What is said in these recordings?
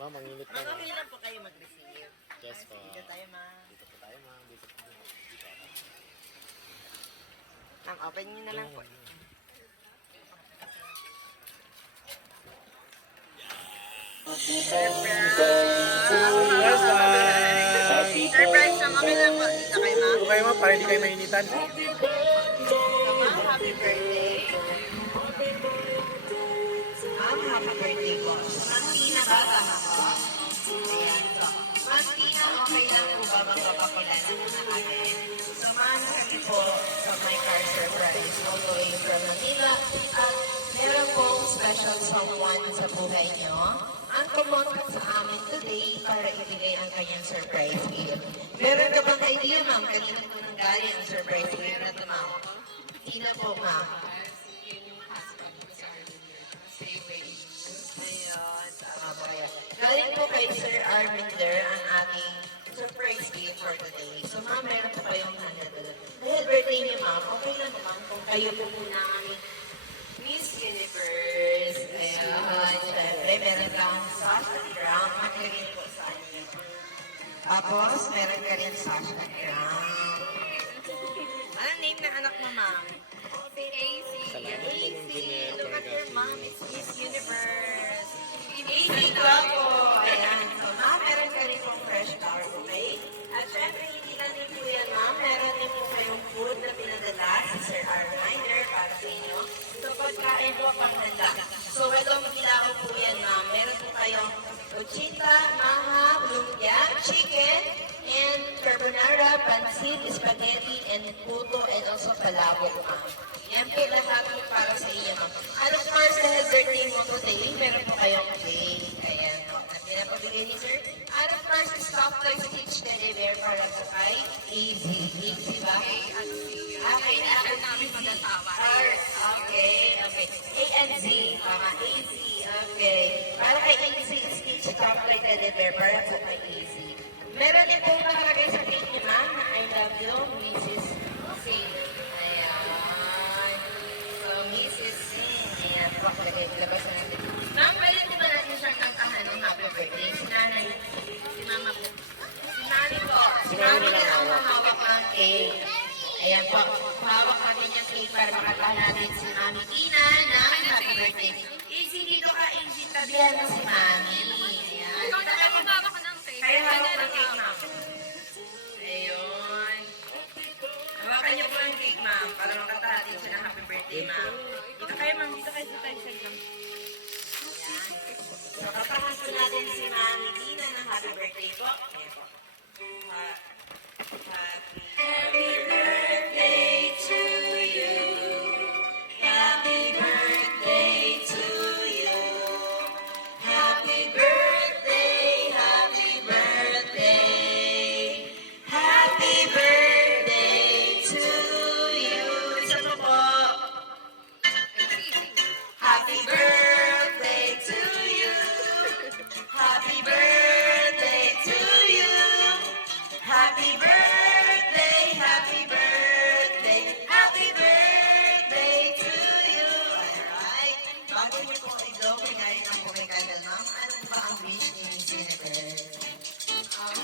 Ma'am, ang init na. Ma'am, okay lang po kayo mag-receive. Yes po. Dito tayo, ma'am. Dito po tayo, ma'am. Dito po. Ma'am, open nyo na lang po. Surprise, ma'am. Okay lang po. Dito kayo, ma'am. Okay ma'am, para hindi kayo mainitan. So, ma'am, happy birthday. Ma'am, happy birthday po. Ma'am Tina ba? Tama po? Ayan po. Ma'am Tina, okay lang po ba magpapakilala mo na kami? Samahan kami po sa My Car Surprise. All the way from Manila. At meron pong special someone sa buhay nyo. Ang kumontak sa amin today para ibigay ang kanyang surprise gift. Meron ka bang idea, ma'am? Kanina po nang galing ang surprise gift na ito, ma'am. Tina po, ma'am. Ayun, tama po yan. Galing po kay Sir Arminder ang ating surprise gift for today. So, ma'am, meron po kayong handle. Dahil birthday niyo, ma'am, okay lang naman kung kayo po muna ang aming Miss Universe. Ayun, syempre, meron kang Sasha Crown. Maglagay po sa inyo. Tapos, meron ka rin Sasha Crown. Anong name na anak mo, ma'am? Si AC. AC. Look at your mom. It's Miss Universe. AC ka po. Ayan. So, ma'am, meron ka rin pong fresh flower bouquet. At syempre, hindi lang din po yan, ma'am. Meron din po kayong food na pinadala si Sir Arminder para sa inyo. So, pagkain po pang handa. So, itong ginawa po yan, ma'am. Meron po kayong uchita, maha, lumpia, chicken, and carbonara, pansit, spaghetti, and puto, and also palabok, ma'am. Yan po lahat po para sa inyo, ma'am. And of course, dahil birthday mo today, meron po kayong cake. Ayan, no? Na pinapabigay ni sir. And of course, stop toy Stitch Teddy Bear para sa kay Easy. Easy ba? Okay, namin magatawa. Okay, okay. A and Z. Easy. Okay. Para kay Easy, Stitch Stop Toy Teddy Bear para po kay Easy. Meron din pong nakalagay sa cake ni ma'am na I love you, Mrs. Sin. Ayan. So, Mrs. Sin. Ayan po, labas na natin. Ma'am, pwede po ba natin siyang kantahan ng happy birthday? Si nanay, si mama po. Si mami po. Si mami na ang mahawak ng cake. Ayan po, hawak natin yung cake para makatahan natin si Mami Tina ng happy birthday. Easy dito ka, Easy. Tabihan mo si Mami. Ayan. Ikaw na lang hawak ng cake. Kaya hawak ng cake, ma'am. Ayun. Hawakan niyo po ang cake, ma'am, para makatahan din siya ng happy birthday, ma'am. Dito kayo, ma'am. Dito kayo sa tayo lang. So, katahan po natin si Mami Tina ng happy birthday po. Ayan po. Happy birthday to you. Happy birthday to you. Happy birthday, happy birthday. Happy birthday to you. Isa pa po. Happy birthday to you. Happy birthday to you. Happy birthday, happy birthday, happy birthday to you. Alright. Bago niyo po i-blow, kinain ang kumikandal, ma'am. Ano ba ang wish ni Miss Universe?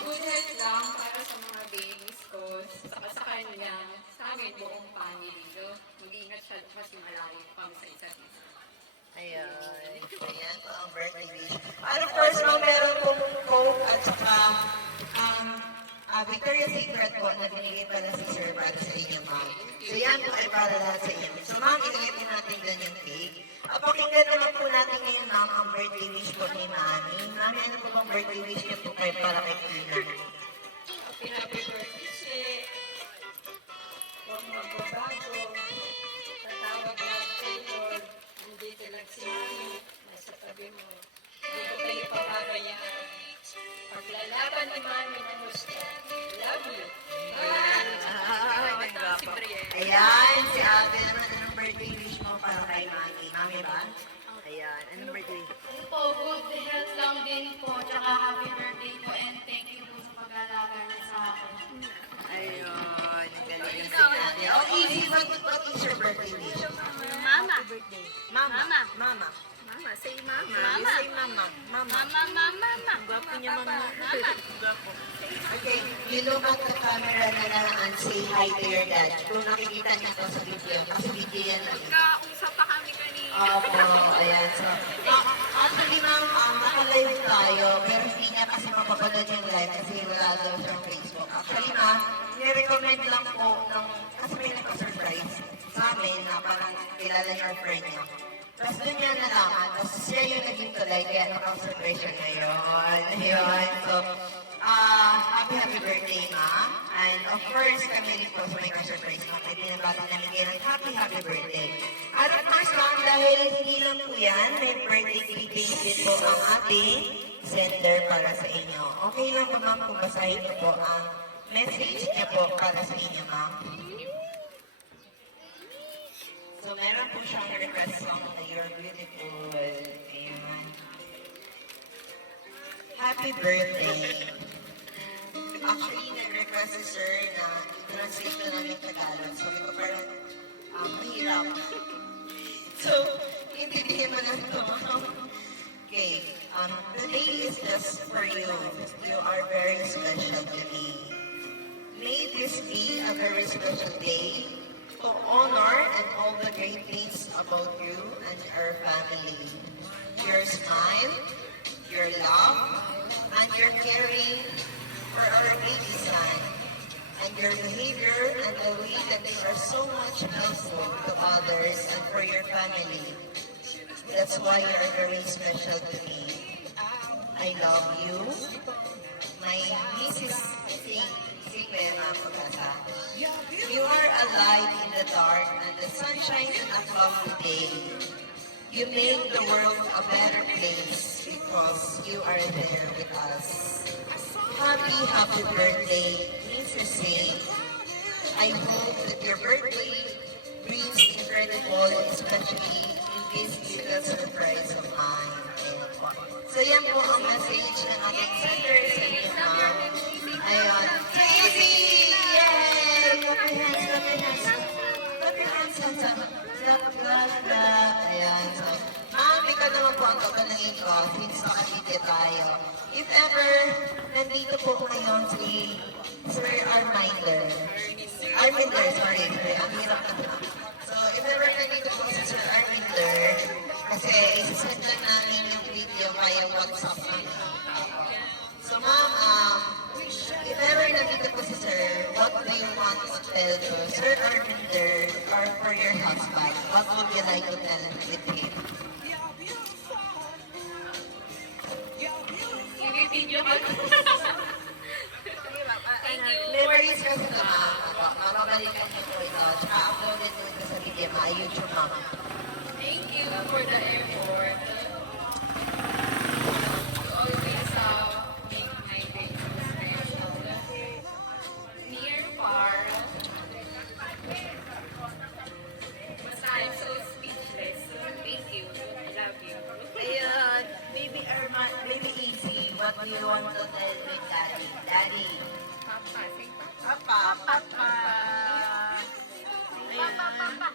Good health lang para sa mga babies ko, saka sa kanya, sa amin buong family. So, mag-ingat siya kasi malayo kami sa isa't isa. Ayan. Ayan po ang birthday wish. And of course, ma'am, meron pong Coke at saka Victoria's Secret po na binigay pala si Sir para sa inyo, ma'am. So yan po ay para lahat sa inyo. So ma'am, ilagay po natin dyan yung cake. Pakinggan naman po natin ngayon, ma'am, ang birthday wish po ni Mami. Mami, ano po bang birthday wish niyo po kayo para kay Tina? Happy birthday, Che. Huwag magbabago. Tatawag lang kayo, Lord. Nandito lang si Mami. Nasa tabi mo. Hindi ko kayo pababayaan. Paglalaban ni Mami na gusto. Love you. Ayan, si Ate naman, anong birthday wish mo para kay Mami? Mami ba? Ayan, anong birthday wish? Ito po, good health lang din po, tsaka happy birthday po, and thank you po sa pag-alaga niya sa akin. Ayun, ang galing si Ate. Oh, Easy, what is your birthday wish? Mama. Mama. Mama. Mama, say mama. You say mama. Mama. Mama, mama, mama. Gwapo niya, Papa, mama. mama. Gwapo. Okay, you look at the camera na lang and say hi to your dad. Kung nakikita niyo to sa video, kasi video yan. Nagkausap pa kami kanina. Opo, ayan. So, actually, ma'am, naka-live tayo, pero hindi niya kasi mapapanood yung live kasi wala daw siyang Facebook. Actually, ma'am, nirecommend lang po ng, kasi may nagpa-surprise sa amin na parang kilala niya ang friend niya. Tapos doon niya nalaman, tapos siya yung naging tulay, kaya naka-surprise siya ngayon. Ayun. So, happy birthday, ma'am. And of course, kami rin po sa may surprise ma'am. Ay binabati namin kayo ng happy birthday. At of course, ma'am, dahil hindi lang po yan, may birthday greetings din po ang ating sender para sa inyo. Okay lang po, ma'am, kung basahin niyo po ang message niya po para sa inyo, ma'am. So, meron po siyang request song na You're Beautiful. Ayan. Happy birthday. Actually, nag-request si sir na i-translate ko namin Tagalog. Sabi ko parang, mahirap. So, intindihin mo lang ito. Okay. The day is just for you. You are very special to me. May this be a very special day to honor and all the great things about you and our family. Your smile, your love, and your caring for our baby son, and your behavior and the way that you are so much helpful to others and for your family. That's why you're very special to me. I love you. My Mrs. You are a light in the dark and the sunshine in a cloudy day. You make the world a better place because you are there with us. Happy birthday, Mrs. Singh. I hope that your birthday brings incredible, especially in this little surprise of mine. Ayan po. So yan po ang message ng ating sender sa inyo, ma'am. Ayun. Crazy! Yay! Clap your hands, clap your hands. Clap your hands, hands up. Clap, clap, clap. Ayan. So, ma'am, ikaw naman po ang kapanangin ko since nakadito tayo. If ever, nandito po ngayon si Sir Arminder. Sorry. Ang hirap na ito. So, if ever nandito po si Sir Arminder, kasi isasend lang namin yung video via WhatsApp namin. So, ma'am, if ever nandito po si Sir, what do you want to tell to Sir Arminder or for your husband? What would you like to tell with him? Video ko. Thank you. Memories kasi ito, ma'am. Mamabalikan niyo po ito. Tsaka uploaded po ito sa video, mga YouTube, ma'am. Thank you for the effort. You always make my day special. Near, far. Basta I'm so speechless. Thank you. I love you. Ayun, maybe easy. What do you want to tell with Daddy? Daddy. Papa, say Papa. Papa. Ayan. Papa.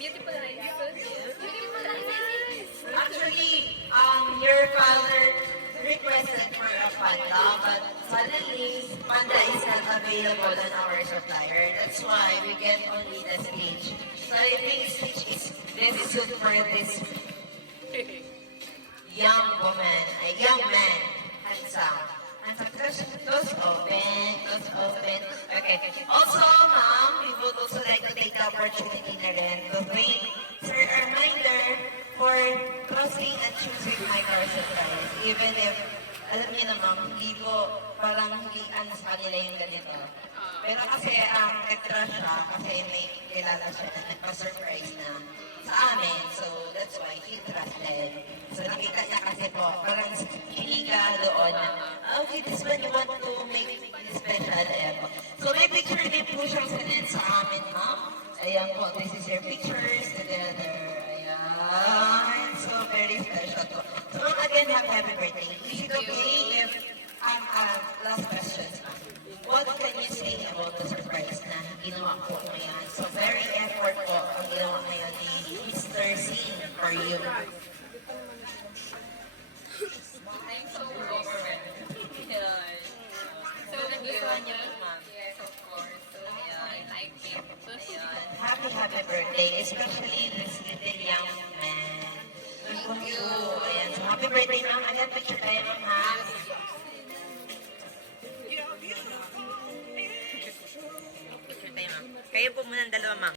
Beautiful eyes. Beautiful eyes. Actually, your father requested for a panda, but suddenly, panda is not available on our supplier. That's why we get only the Stitch. So I think Stitch is very good for this young man, handsome. Close open. Okay. Also, ma'am, we would also like to take the opportunity na rin to thank Sir Arminder for closing and choosing my car surprise. Even if, alam niyo na ma'am, parang hindi sa kanila yung ganito. Pero kasi, nag-trust siya kasi may kilala siya na nagpa-surprise na sa amin. So, that's why he trusted. So, nakita niya kasi po, parang hiniga doon na, okay, this one you want to make special. Ayan po. So, may picture din po siyang sinend sa amin, ma'am. Ayan po, this is your pictures together. Ayan. So, very special po. So, again, happy birthday. Is it okay if, last question, what can you say about the surprise na ginawa po ngayon? So, very effort po ang ginawa ngayon ni Mr. C for you? I'm so overwhelmed. Yun. So, nagustuhan niyo? Yes, of course. So, yun, I like it. Yun. Happy birthday, especially this little young man. Thank you. Ayan, so happy birthday, ma'am. Ayan, picture tayo, ma'am, ha? Picture tayo, ma'am. Kayo po muna ang dalawa, ma'am.